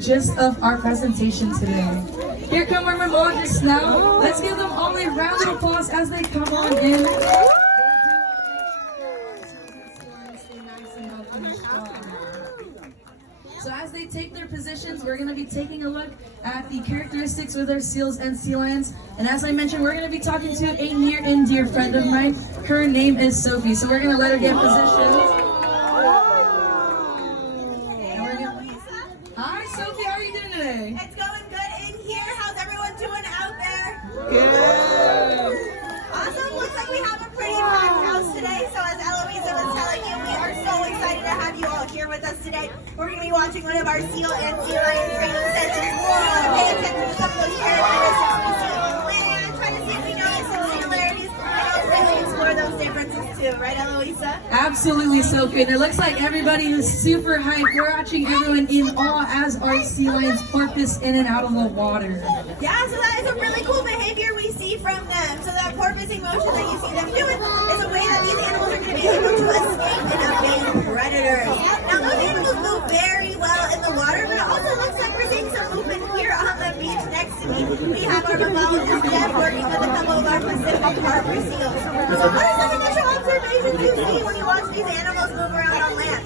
Gist of our presentation today. Here come our mammalogists now. Let's give them all a round of applause as they come on in. So as they take their positions, we're going to be taking a look at the characteristics with our seals and sea lions. And as I mentioned, we're going to be talking to a near and dear friend of mine. Her name is Sophie. So we're going to let her get positioned. Hi Sophie, how are you doing today? It's going good in here. How's everyone doing out there? Good. Awesome. Looks like we have a pretty packed house today. So as Eloisa was telling you, we are so excited to have you all here with us today. We're going to be watching one of our seal and sea lion training sessions. We're going to pay attention to some of those characteristics we see on land, try to see if we notice some similarities, and also really explore those differences too. Right, Eloisa? Absolutely, Sophie. And it looks like everybody is super hyped. We're watching everyone in awe as our sea lions porpoise in and out of the water. Yeah, so that is a really cool behavior we see from them. So that porpoising motion that you see them doing is a way that these animals are going to be able to escape and evade predators. Now those animals move very well in the water, but it also looks like we're seeing some movement here on the beach next to me. We have our mammalogist Deb working with a couple of our Pacific harbor seals. So what are some initial observations you see when you watch these animals move around on land?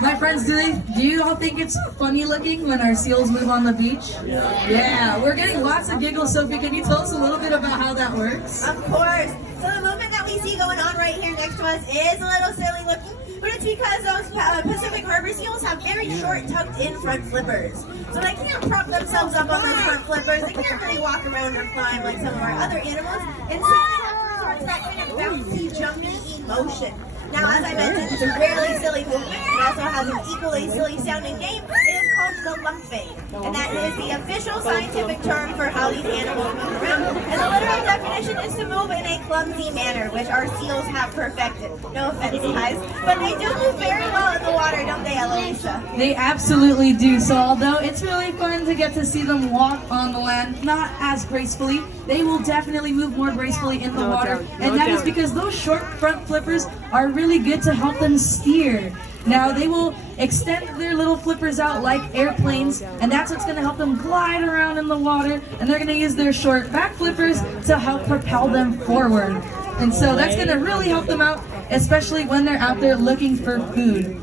My friends, do you all think it's funny looking when our seals move on the beach? Yeah, we're getting lots of giggles. Sophie, can you tell us a little bit about how that works? Of course. So the movement that we see going on right here next to us is a little silly looking, but it's because those Pacific harbor seals have very short tucked in front flippers. So they can't prop themselves up on those front flippers. They can't really walk around or climb like some of our other animals. And so they have to resort to that kind of bouncy, jumpy motion. Now, as I mentioned, it's a fairly silly movement. It also has an equally silly sounding name. It is called galumphing. And that is the official scientific term for how these animals move around. And the literal definition is to move in a clumsy manner, which our seals have perfected. No offense, guys. But they do move very well in the water, don't they, Eloisa? They absolutely do. So although it's really fun to get to see them walk on the land, not as gracefully, they will definitely move more gracefully in the water. And that is because those short front flippers are really good to help them steer. Now they will extend their little flippers out like airplanes, and that's what's going to help them glide around in the water, and they're going to use their short back flippers to help propel them forward. And so that's going to really help them out, especially when they're out there looking for food.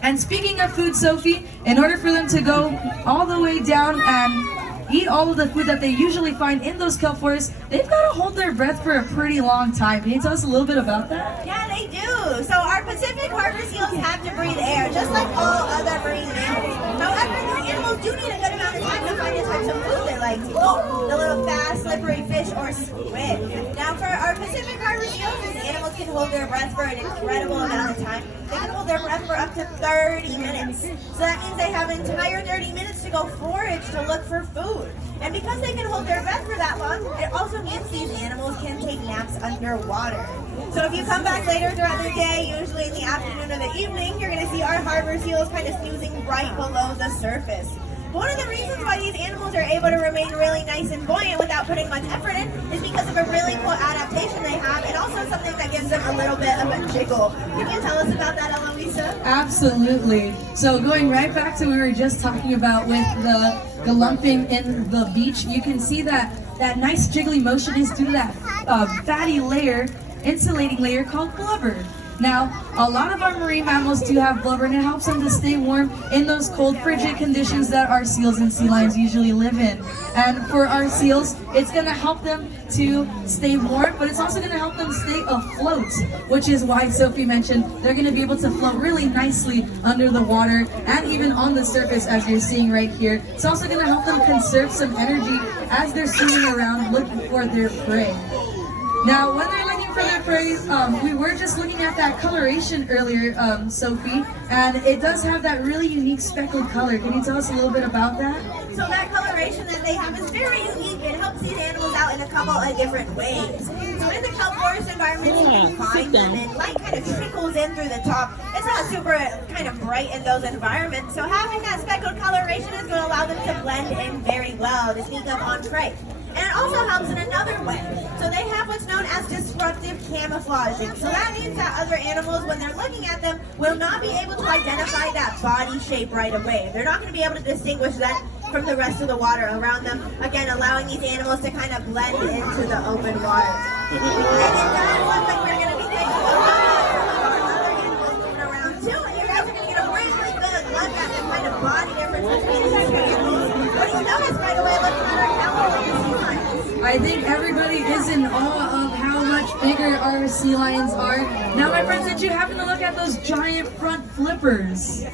And speaking of food, Sophie, in order for them to go all the way down and eat all of the food that they usually find in those kelp forests, they've got to hold their breath for a pretty long time. Can you tell us a little bit about that? Yeah, they do. So our Pacific harbor seals have to breathe air, just like all other marine animals. However, the animals do need a good amount of time to find the types of food they like to eat. The little fast, slippery fish or squid. Now for our Pacific harbor seals, these animals can hold their breath for an incredible amount of time. They can hold their breath for up to 30 minutes. So that means they have an entire 30 minutes to go forage to look for food. And because they can hold their breath for that long, it also means these animals can take naps underwater. So if you come back later throughout the day, usually in the afternoon or the evening, you're going to see our harbor seals kind of snoozing right below the surface. One of the reasons why these animals are able to remain really nice and buoyant without putting much effort in is because of a really cool adaptation they have, and also something that gives them a little bit of a jiggle. Can you tell us about that, Eloisa? Absolutely. So going right back to what we were just talking about with the lumping in the beach, you can see that that nice jiggly motion is due to that fatty layer, insulating layer called blubber. Now, a lot of our marine mammals do have blubber, and it helps them to stay warm in those cold, frigid conditions that our seals and sea lions usually live in. And for our seals, it's going to help them to stay warm, but it's also going to help them stay afloat, which is why Sophie mentioned they're going to be able to float really nicely under the water and even on the surface, as you're seeing right here. It's also going to help them conserve some energy as they're swimming around looking for their prey. Now, when they're looking for their prey, we were just looking at that coloration earlier, Sophie, and it does have that really unique speckled color. Can you tell us a little bit about that? So that coloration that they have is very unique. It helps these animals out in a couple of different ways. So in the kelp forest environment, you can find them, and light kind of trickles in through the top. It's not super kind of bright in those environments, so having that speckled coloration is going to allow them to blend in very well to sneak up on prey. And it also helps in another way. So they have what's known as disruptive camouflaging. So that means that other animals, when they're looking at them, will not be able to identify that body shape right away. They're not going to be able to distinguish that from the rest of the water around them. Again, allowing these animals to kind of blend into the open water. And it does look like we're going to be taking a look at our other animals moving around too. And you guys are going to get a really good look at the kind of body difference between these two animals. What do you notice right away looking at our California sea lions? I think everybody is in awe of how much bigger our sea lions are. Now, my friends, did you happen to look at those giant front flippers?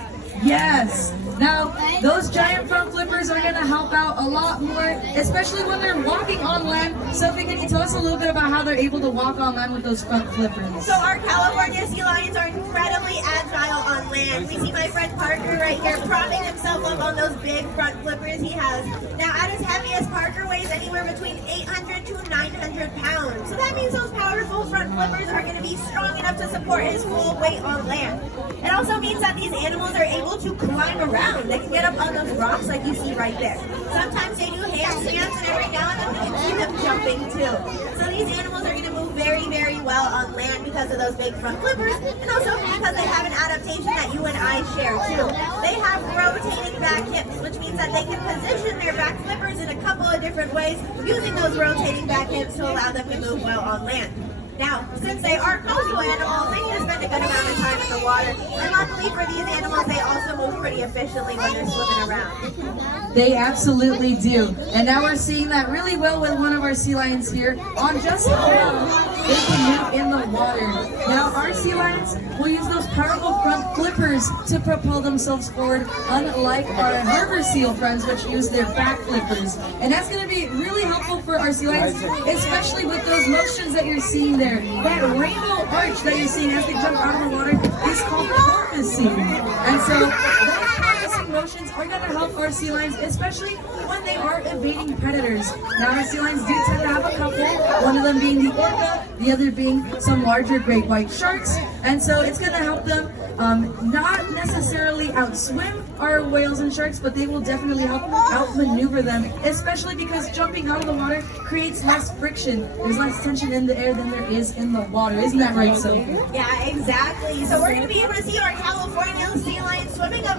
Yes. Now, those giant front flippers are going to help out a lot more, especially when they're walking on land. Sophie, can you tell us a little bit about how they're able to walk on land with those front flippers? So our California sea lions are incredibly agile on land. We see my friend Parker right here propping himself up on those big front flippers he has. Now, at his heaviest, Parker weighs anywhere between 800 to 900 pounds. So that means those powerful front flippers are going to be strong enough to support his full weight on land. It also means that these animals are able to climb around. They can get up on those rocks like you see right there. Sometimes they do handstands, and every now and then we can see them jumping too. So these animals are going to move very, very well on land because of those big front flippers, and also because they have an adaptation that you and I share too. They have rotating back hips, which means that they can position their back flippers in a couple of different ways using those rotating back hips to allow them to move well on land. Now, since they are coastal animals, they need to spend a good amount of time in the water. And luckily for these animals, they also move pretty efficiently when they're swimming around. They absolutely do. And now we're seeing that really well with one of our sea lions here on just how well they can move in the water. Now, our sea lions will use those powerful front flippers to propel themselves forward, unlike our harbor seal friends, which use their back flippers. And that's going to be really helpful for our sea lions, especially with those motions that you're seeing there. That rainbow arch that you're seeing as they jump out of the water is called porpoising. And so those porpoising motions are going to help our sea lions, especially when they are evading predators. Now, our sea lions do tend to have a couple, one of them being the orca, the other being some larger great white sharks. And so it's going to help them not necessarily outswim our whales and sharks, but they will definitely help outmaneuver them, especially because jumping out of the water creates less friction. There's less tension in the air than there is in the water. Isn't that right, Sophie? Yeah, exactly. So we're going to be able to see our California sea lions swimming up